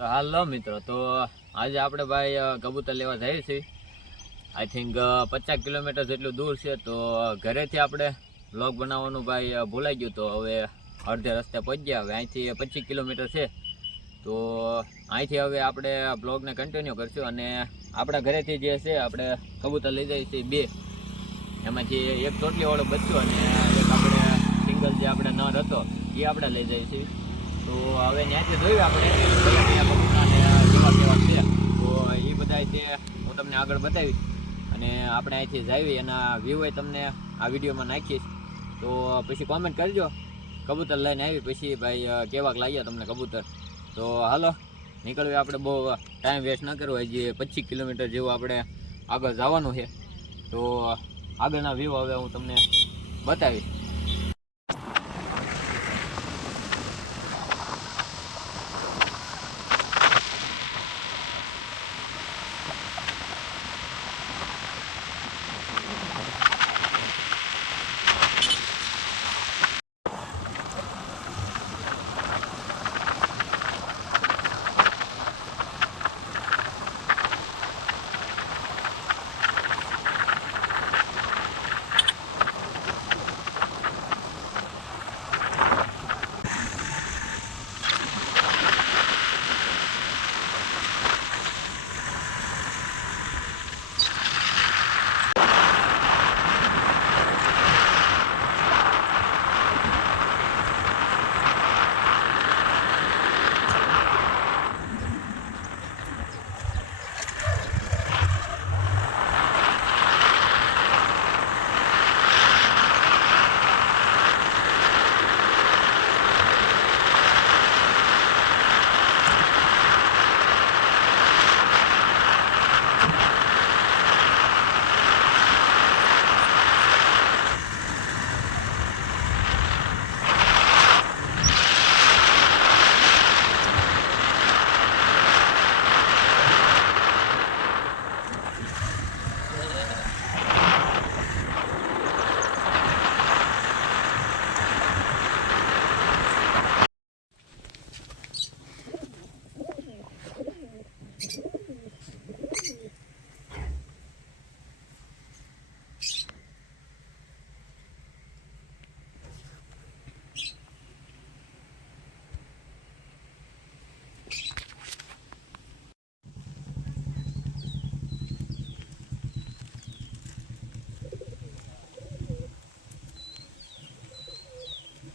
તો હાલો મિત્રો, તો આજે આપણે ભાઈ કબૂતર લેવા જઈએ છીએ. આઈ થિંક પચાસ કિલોમીટર જેટલું દૂર છે, તો ઘરેથી આપણે બ્લોગ બનાવવાનું ભાઈ ભૂલાઈ ગયું. તો હવે અડધે રસ્તે પહોંચ્યા હવે અહીંથી પચીસ કિલોમીટર છે. તો અહીંથી હવે આપણે બ્લોગને કન્ટિન્યુ કરશું અને આપણા ઘરેથી જે છે, આપણે કબૂતર લઈ જઈએ છીએ બે. એમાંથી એક ચોટલીવાળો બચ્યું અને એક આપણે સિંગલ જે આપણે નર હતો, એ આપણે લઈ જઈએ છીએ. તો હવે ત્યાંથી જોયું આપણે તો એ બધા તે હું તમને આગળ બતાવીશ. અને આપણે અહીંથી જાવી એના વ્યૂ તમને આ વિડીયોમાં નાખીશ તો પછી કોમેન્ટ કરજો. કબૂતર લઈને આવી, પછી ભાઈ કેવાક લાગ્યા તમને કબૂતર. તો હાલો, નીકળવી આપણે બહુ ટાઈમ વેસ્ટ ન કરવો. હજી પચીસ કિલોમીટર જેવું આપણે આગળ જવાનું છે. તો આગળના વ્યૂ હવે હું તમને બતાવીશ.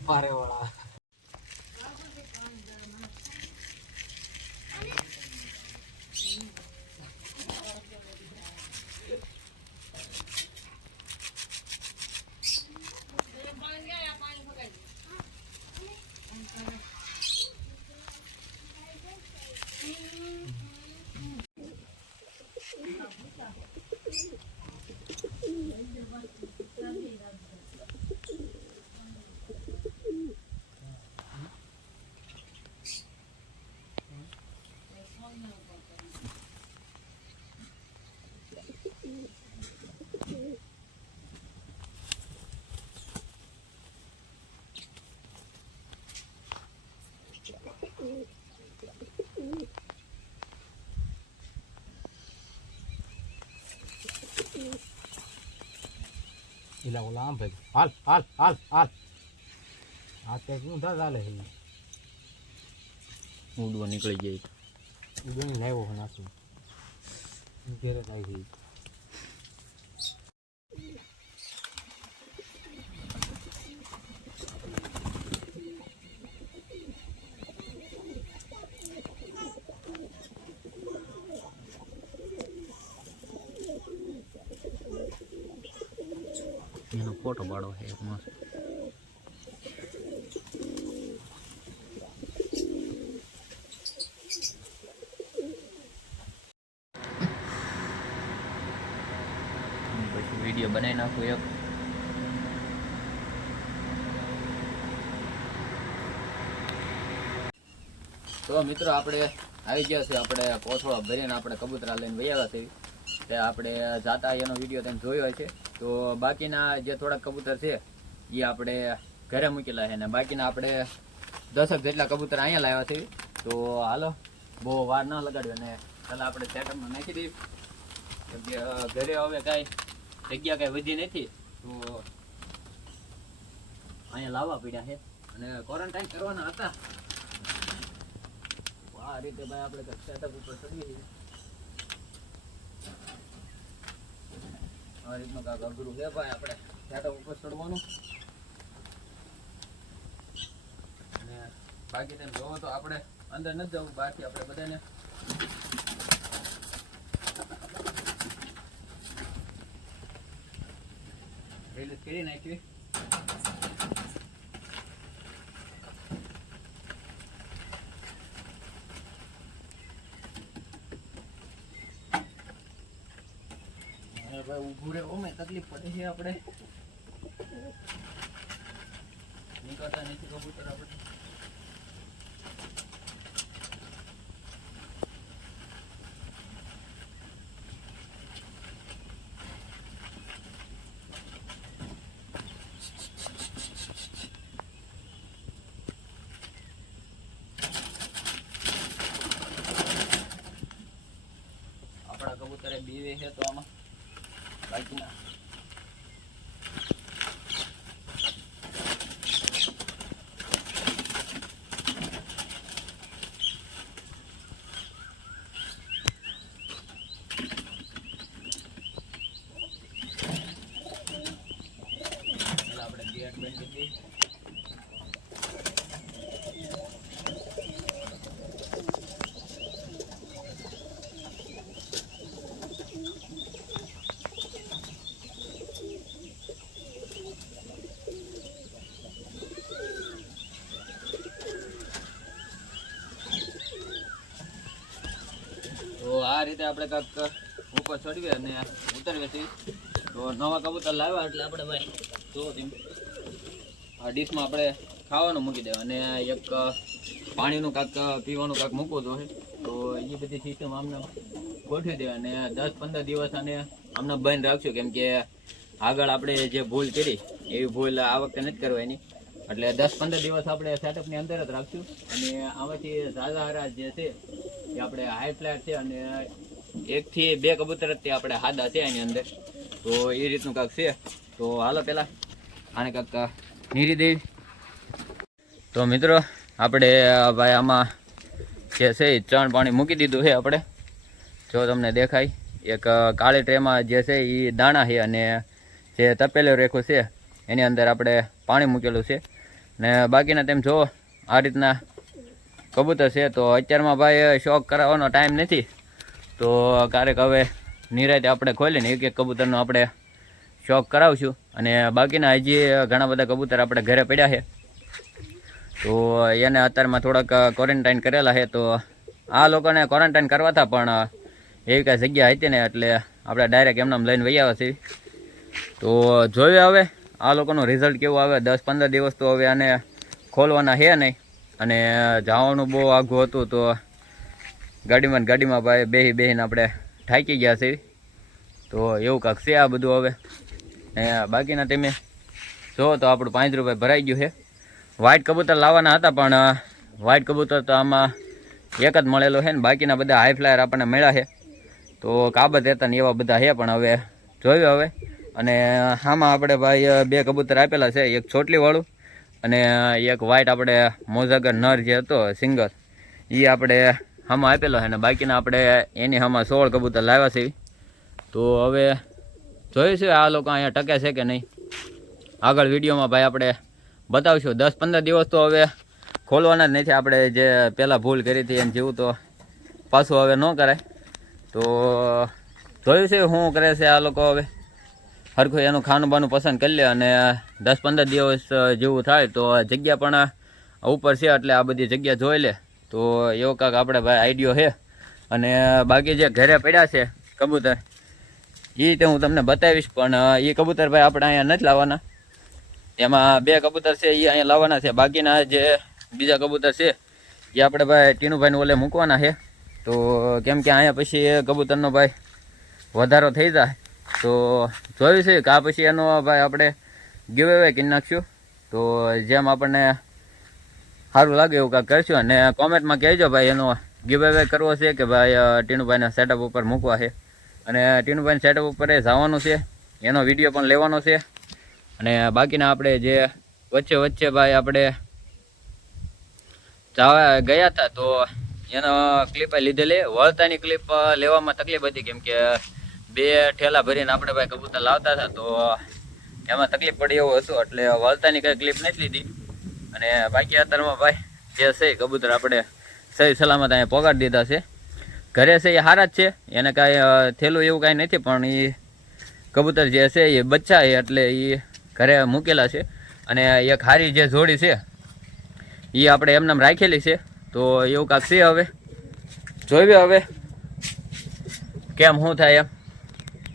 发给我了。ઇલા ઓલા આમ ભાઈ. હાલ હાલ હાલ હાલ. આ તે શું થા ચાલે છે? ઉડવા નીકળી જાય ઉગણી લાવ્યો નાખું ઘેરે થાય છે. છે પછી વીડિયો બનાવી નાખું એક તો મિત્રો આપણે આવી ગયા છે આપણે કોથળો ભરીને આપણે કબૂતરા લઈને વૈયા છે તે આપણે જાતા એનો વીડિયો તમે જોયો છે તો બાકીના જે થોડાક કબૂતર છે એ આપણે ઘરે મૂકેલા છે ને બાકીના આપણે દસક જેટલા કબૂતર અહીંયા લાવ્યા છે. તો હાલો, બહુ વાર ના લગાડ્યો અને ચાલ આપણે સેટઅપમાં નાખી દઈએ. ઘરે હવે કાંઈ જગ્યા કાંઈ વધી નથી, તો અહીંયા લાવવા પડ્યા છે. અને ક્વોરન્ટાઇન કરવાના હતા. આ રીતે ભાઈ આપણે સેટઅપ ઉપર ચડીએ આ રીતનું અને બાકી તેમ જોવો તો આપણે અંદર નથી જવું, બાકી આપણે બધાને રિલીઝ કરી નાખી હવે ભાઈ ઊભું રહે ઓમે તકલીફ પડે છે આપણે. નીકળતા નથી કબૂતર આપણે. આપણા કબૂતરે બીવે છે તો આમાં બાકીના પેલા આપણે ગેટ બંધ કરી દઈએ. તો આ રીતે આપણે કાંક ઉપર ચડવી અને ઉતરવી છીએ તો નવા કબૂતર લાવ્યા એટલે આપણે ભાઈ જો આ ડીશમાં આપણે ખાવાનું મૂકી દેવા અને એક પાણીનું કાંક, પીવાનું કાંક મૂકવું જોઈએ તો એ બધી સિસ્ટમ આમને ગોઠવી દેવા અને દસ પંદર દિવસ અને આમને બંધ રાખશું. કેમ કે આગળ આપણે જે ભૂલ કરી, એવી ભૂલ આ વખતે નથી કરવાની. એટલે દસ પંદર દિવસ આપણે સેટઅપની અંદર જ રાખશું. અને આમાંથી ઝાઝા હારા જે છે, એ આપણે હાઈ ફ્લેટ છે અને એકથી બે કબૂતર જ આપણે હાદા છે એની અંદર. તો એ રીતનું કાંક છે. તો હાલો પેલા. આને કાંક નીરી દેવી. તો મિત્રો, આપણે ભાઈ આમાં જે છે એ ચણ પાણી મૂકી દીધું છે આપણે. જો તમને દેખાય, એક કાળી ટ્રેમાં જે છે એ દાણા છે અને જે તપેલું રેખું છે, એની અંદર આપણે પાણી મૂકેલું છે. ને બાકીના તેમ જો આ રીતના કબૂતર છે, તો અત્યારમાં ભાઈ શોખ કરાવવાનો ટાઈમ નથી. તો ક્યારેક હવે નિરાતે આપણે ખોલીને એક એક કબૂતરનો આપણે શોખ કરાવશું. અને બાકીના હજી ઘણા બધા કબૂતર આપણે ઘરે પડ્યા છે. તો એને અત્યારમાં થોડાક ક્વોરન્ટાઇન કરેલા છે. તો આ લોકોને ક્વોરન્ટાઇન કરવા હતા, પણ એવી કાંઈ જગ્યા હતી ને એટલે આપણે ડાયરેક્ટ એમને લઈને વહી આવ્યા છીએ. તો જોઈએ હવે આ લોકોનું રિઝલ્ટ કેવું આવે. દસ પંદર દિવસ તો હવે આને ખોલવાના છે નહીં. અને જવાનું બહુ આઘું હતું તો ગાડીમાં ગાડીમાં ભાઈ બેહી બેહીને આપણે થાકી ગયા છે. તો એવું કાંક છે આ બધું હવે. બાકીના તમે જુઓ તો આપણું પાંચ રૂપિયા ભરાઈ ગયું છે. વ્હાઇટ કબૂતર લાવવાના હતા પણ વ્હાઇટ કબૂતર તો આમાં એક જ મળેલો છે ને બાકીના બધા હાઈ ફ્લાયર આપણને મળ્યા છે. તો કાબત હતા ને એવા બધા છે પણ હવે જોયું હવે. અને આમાં આપણે ભાઈ બે કબૂતર આપેલા છે, એક ચોટલીવાળું અને એક વ્હાઇટ આપણે મોઝાગર નર જે હતો, સિંગર એ આપણે આમાં આપેલો છે અને બાકીના આપણે એની આમાં સોળ કબૂતર લાવ્યા છે. તો હવે છે આ લોકો અહીંયા ટકે છે કે નહીં. આગળ વિડીયોમાં ભાઈ આપણે બતાવશું. દસ પંદર દિવસ તો હવે ખોલવાના જ નથી. આપણે જે પહેલાં ભૂલ કરી હતી એમ જેવું તો પાછું હવે ન કરાય. તો જોયું છે શું કરે છે આ લોકો હવે. હરખું એનું ખાનું બાનું પસંદ કરી લે અને દસ પંદર દિવસ જેવું થાય તો જગ્યા પણ ઉપર છે એટલે આ બધી જગ્યા જોઈ લે. તો એવો કાંક આપણે ભાઈ આઈડિયો છે. અને બાકી જે ઘરે પડ્યા છે કબૂતર એ તો હું તમને બતાવીશ, પણ એ કબૂતર ભાઈ આપણે અહીંયા નથી લાવવાના. એમાં બે કબૂતર છે એ અહીંયા લાવવાના છે. બાકીના જે બીજા કબૂતર છે એ આપણે ભાઈ ટીનુભાઈને ઓલે મૂકવાના છે. તો, કેમ કે અહીંયા પછી કબૂતરનો ભાઈ વધારો થઈ જાય. તો, જોયું છે કે આ પછી એનો ભાઈ આપણે ગીવ કરી નાખશું. તો, જેમ આપણને સારું લાગે એવું કાંઈક કરશું? અને કોમેન્ટમાં કહેજો ભાઈ, એનો ગીવ કરવો છે કે ભાઈ ટીનુભાઈના સેટઅપ ઉપર મૂકવા છે. અને ટીનુભાઈના સેટઅપ ઉપર એ જવાનું છે. એનો વીડિયો પણ લેવાનો છે. અને બાકીના આપણે જે વચ્ચે વચ્ચે ભાઈ આપણે જવા ગયા હતા, તો એનો ક્લિપ લીધેલી વળતાની ક્લિપ લેવામાં તકલીફ હતી, કેમ કે બે ઠેલા ભરીને આપણે ભાઈ કબૂતર લાવતા હતા, તો એમાં તકલીફ પડી એવું હતું. એટલે વળતાની કઈ ક્લિપ નથી લીધી. અને બાકી અત્યારમાં ભાઈ, જે છે કબૂતર આપણે સહી સલામત અહીંયા પોગાડી દીધા છે. ઘરે છે એ હારા જ છે, એને કાંઈ થેલું એવું કાંઈ નથી, પણ એ કબૂતર જે છે એ બચ્ચા છે, એટલે એ ઘરે મૂકેલા છે. અને એક હારી જે જોડી છે એ આપણે એમનામ રાખેલી છે. તો એવું કાંક છે હવે? જોઈએ હવે, કેમ શું થાય એમ?